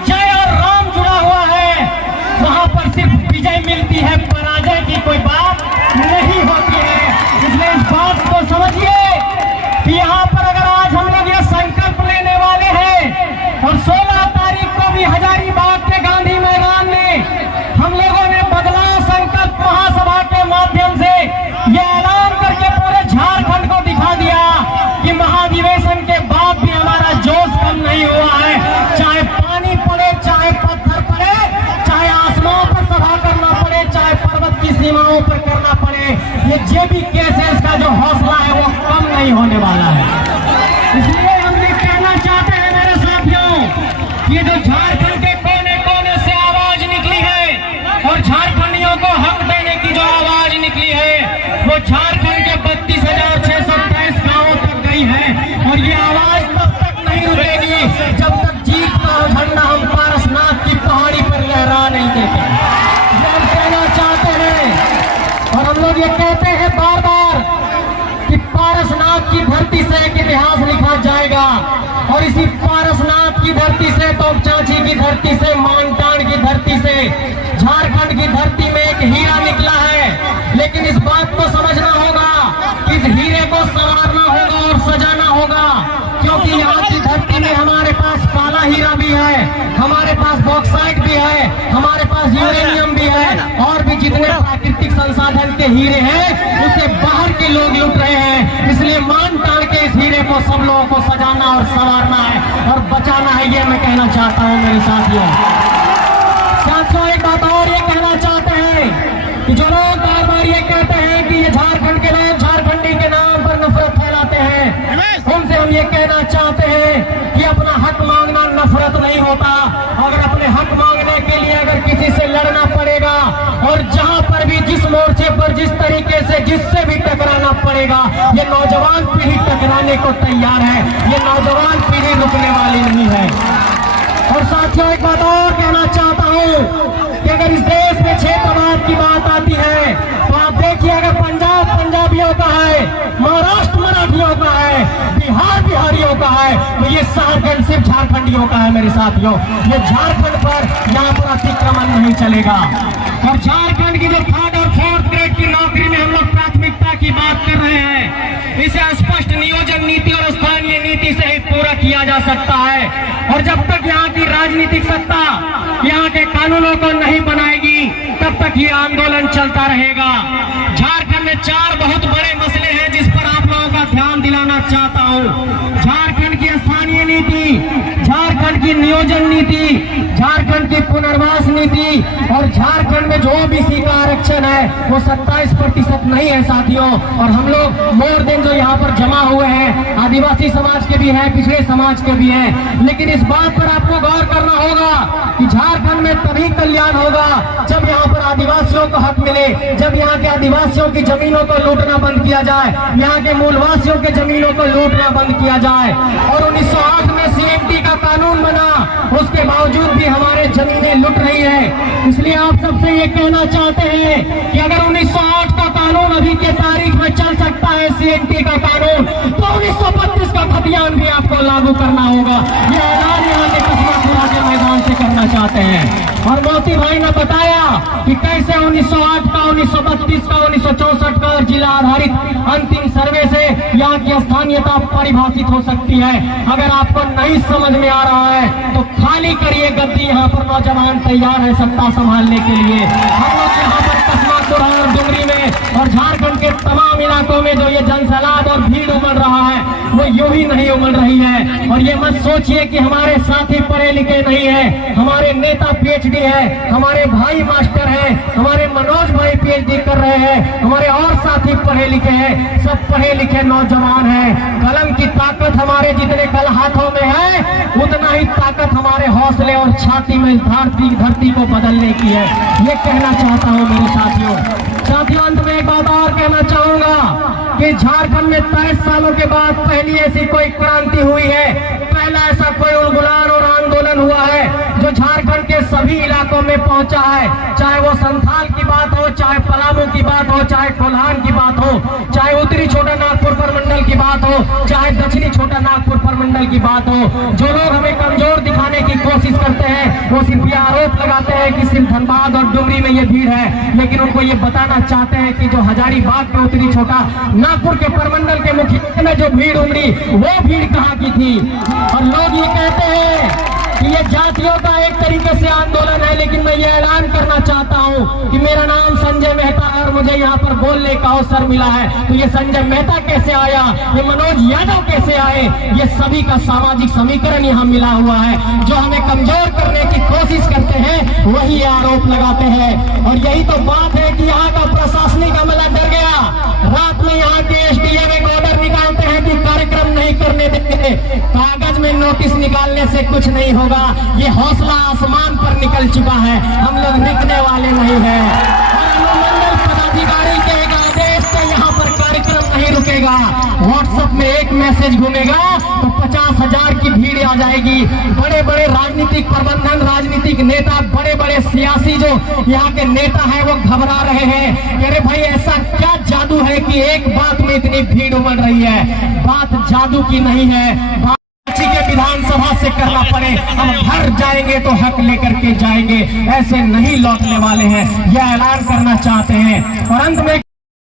जय और राम जुड़ा हुआ है, वहां पर सिर्फ विजय मिलती है, पराजय की कोई बात नहीं होती है। इसलिए इस बात को समझिए कि यहाँ पर अगर आज हम लोग ये संकल्प लेने वाले हैं और 16 तारीख को भी हजारीबाग के गांधी मैदान में हम लोगों ने बदलाव संकल्प महासभा के माध्यम से ये ऐलान करके पूरे झारखंड को दिखा दिया कि महाधिवेशन के बाद भी हमारा जोश कम नहीं हुआ है। चाहे पानी पड़े, चाहे पत्थर पड़े, चाहे आसमां पर सभा करना पड़े, चाहे पर्वत की सीमाओं पर करना पड़े, ये जेबी केसेस का जो हौसला है वो कम नहीं होने वाला है। इसलिए हम ये कहना चाहते हैं मेरे साथियों, ये जो झारखंड के कोने कोने से आवाज निकली है और झारखंडियों को हक देने की जो आवाज निकली है वो झारखंड के 32,623 गांवों तक गई है। और ये आवाज तब तक नहीं रुकेगी जब तक जीत का झंडा हम पारसनाथ की पहाड़ी पर लहरा नहीं देते। ये हम कहना चाहते हैं और हम लोग ये कहते हैं बार बार कि पारसनाथ की धरती से एक इतिहास लिखा जाएगा और इसी पारसनाथ की धरती से, तोपचांची की धरती से, मानटांड की धरती से, झारखंड की धरती में एक हीरा निकला है। लेकिन इस बात को समझना होगा कि इस हीरे को संवारना होगा और सजाना होगा, क्योंकि यहाँ की धरती में हमारे पास काला हीरा भी है, हमारे पास बॉक्साइट भी है, हमारे पास यूरेनियम भी है और भी जितने प्राकृतिक संसाधन के हीरे हैं उसे बाहर के लोग लूट रहे हैं। इसलिए मान तान के इस हीरे को सब लोगों को सजाना और संवारना है और बचाना है, ये मैं कहना चाहता हूँ मेरे साथियों। साथियों, एक बात और ये कहना चाहते हैं कि जो लोग बार बार ये कहते हैं कि ये झारखंड के लोग झारखंडी के नाम पर नफरत फैलाते हैं, उनसे हम ये कहना चाहते हैं कि अपना हक मांगना नफरत नहीं होता। अगर अपने हक मांगने के लिए अगर किसी से लड़ना पड़ेगा और जहां पर भी जिस मोर्चे पर जिस तरीके से जिससे भी टकराना पड़ेगा, ये नौजवान पीढ़ी टकराने को तैयार है, ये नौजवान पीढ़ी रुकने वाली नहीं है। और साथियों, एक बात और कहना चाहता हूं कि अगर इस देश में क्षेत्रवाद की बात आती है तो आप देखिए, अगर पंजाब पंजाबियों का है, महाराष्ट्र मराठियों का है, बिहार बिहारियों का है, तो ये झारखंड सिर्फ झारखंडियों का है मेरे साथियों। ये झारखंड पर यहाँ पर अतिक्रमण नहीं चलेगा। और झारखंड की जो 3rd और 4th ग्रेड की नौकरी में हम लोग प्राथमिकता की बात कर रहे हैं, इसे स्पष्ट नियोजन नीति और स्थानीय नीति से ही पूरा किया जा सकता है। और जब तक यहाँ की राजनीतिक सत्ता यहाँ के कानूनों को नहीं बनाएगी तब तक ये आंदोलन चलता रहेगा। झारखंड में 4 बहुत बड़े मसले हैं जिस पर आप लोगों का ध्यान दिलाना चाहता हूँ। झारखंड की स्थानीय नीति, झारखंड की नियोजन नीति, झारखंड की पुनर्वास नीति और झारखंड में जो ओबीसी का आरक्षण है वो 27% नहीं है साथियों। और हम लोग मोर देन जो यहाँ पर जमा हुए हैं, आदिवासी समाज के भी हैं, पिछड़े समाज के भी हैं, लेकिन इस बात पर आपको गौर करना होगा कि झारखंड में तभी कल्याण होगा जब यहाँ पर आदिवासियों को हक मिले, जब यहाँ के आदिवासियों की जमीनों को लूटना बंद किया जाए, यहाँ के मूलवासियों के जमीनों को लूटना बंद किया जाए। और 1908 में सीएमटी का कानून बना, उसके बावजूद भी हमारे जमीनें लुट रही है। इसलिए आप सबसे ये कहना चाहते हैं कि अगर 1908 का कानून अभी के तारीख में चल सकता है, सीएमटी का कानून, तो 1932 का खतियान भी आपको लागू करना होगा। ये ऐलान यहाँ के कस्बा के मैदान से करना चाहते हैं। और मोती भाई ने बताया कि कैसे 1908 का, 1932 का, 1964 का और जिला आधारित अंतिम सर्वे से यहाँ की स्थानीयता परिभाषित हो सकती है। अगर आपको नहीं समझ में आ रहा है तो खाली करिए गद्दी, यहाँ पर नौजवान तैयार है सत्ता संभालने के लिए। हम लोग यहाँ पर कस्बा कुरहार डुमरी में और झारखंड के तमाम इलाकों में जो ये जनसैलाब और भीड़ उमड़ रहा है वो यूं ही नहीं उमड़ रही है। और ये मत सोचिए कि हमारे साथी पढ़े लिखे नहीं है, हमारे नेता पीएचडी है, हमारे भाई मास्टर है, हमारे मनोज भाई पीएचडी कर रहे हैं, हमारे और साथी पढ़े लिखे हैं, सब पढ़े लिखे नौजवान हैं। कलम की ताकत हमारे जितने कल हाथों में है, उतना ही ताकत हमारे हौसले और छाती में धरती को बदलने की है। ये कहना चाहता हूँ मेरे साथियों। अंत में एक बात और कहना चाहूंगा कि झारखंड में 23 सालों के बाद पहली ऐसी कोई क्रांति हुई है, पहला ऐसा कोई उलगुलान और आंदोलन हुआ है जो झारखंड के सभी इलाकों में पहुंचा है। चाहे वो संथाल की बात हो, चाहे पलामू की बात हो, चाहे कोल्हान की बात हो, चाहे उत्तरी छोटा नागपुर प्रमंडल की बात हो, चाहे दक्षिणी छोटा नागपुर प्रमंडल की बात हो। जो लोग हमें कमजोर दिखाने की कोशिश करते हैं वो सिर्फ ये आरोप लगाते हैं कि सिर्फ धनबाद और डुमरी में ये भीड़ है, लेकिन उनको ये बताना चाहते हैं कि जो हजारीबाग पे उतरी छोटा नागपुर के प्रमंडल के मुखिया में जो भीड़ उमड़ी वो भीड़ कहाँ की थी। और लोग ये कहते हैं कि ये जातियों का एक तरीके से आंदोलन है, लेकिन मैं ये ऐलान करना चाहता हूँ कि मेरा नाम संजय मेहता है और मुझे यहाँ पर बोलने का अवसर मिला है। तो ये संजय मेहता कैसे आया, ये मनोज यादव कैसे आए, ये सभी का सामाजिक समीकरण यहाँ मिला हुआ है। जो हमें कमजोर करने की कोशिश करते हैं वही आरोप लगाते हैं। और यही तो बात है कि यहाँ का प्रशासनिक अमला डर गया। रात में यहाँ के एसडीएम एक ऑर्डर निकालते हैं कि कार्यक्रम नहीं करने देंगे, कागज में नोटिस निकालने से कुछ नहीं होगा। ये हौसला आसमान पर निकल चुका है, हम लोग रुकने वाले नहीं हैं। अनुमंडल पदाधिकारी के एक आदेश से यहाँ पर कार्यक्रम नहीं रुकेगा। व्हाट्सएप में एक मैसेज घूमेगा तो 50,000 की भीड़ आ जाएगी। बड़े बड़े राजनीतिक प्रबंधन, राजनीतिक नेता, बड़े बड़े सियासी जो यहाँ के नेता हैं वो घबरा रहे हैं। अरे भाई ऐसा क्या जादू है कि एक बात में इतनी भीड़ उमड़ रही है। बात जादू की नहीं है, के विधानसभा से करना पड़े, हम घर जाएंगे तो हक लेकर के जाएंगे, ऐसे नहीं लौटने वाले हैं, यह ऐलान करना चाहते हैं। और अंत में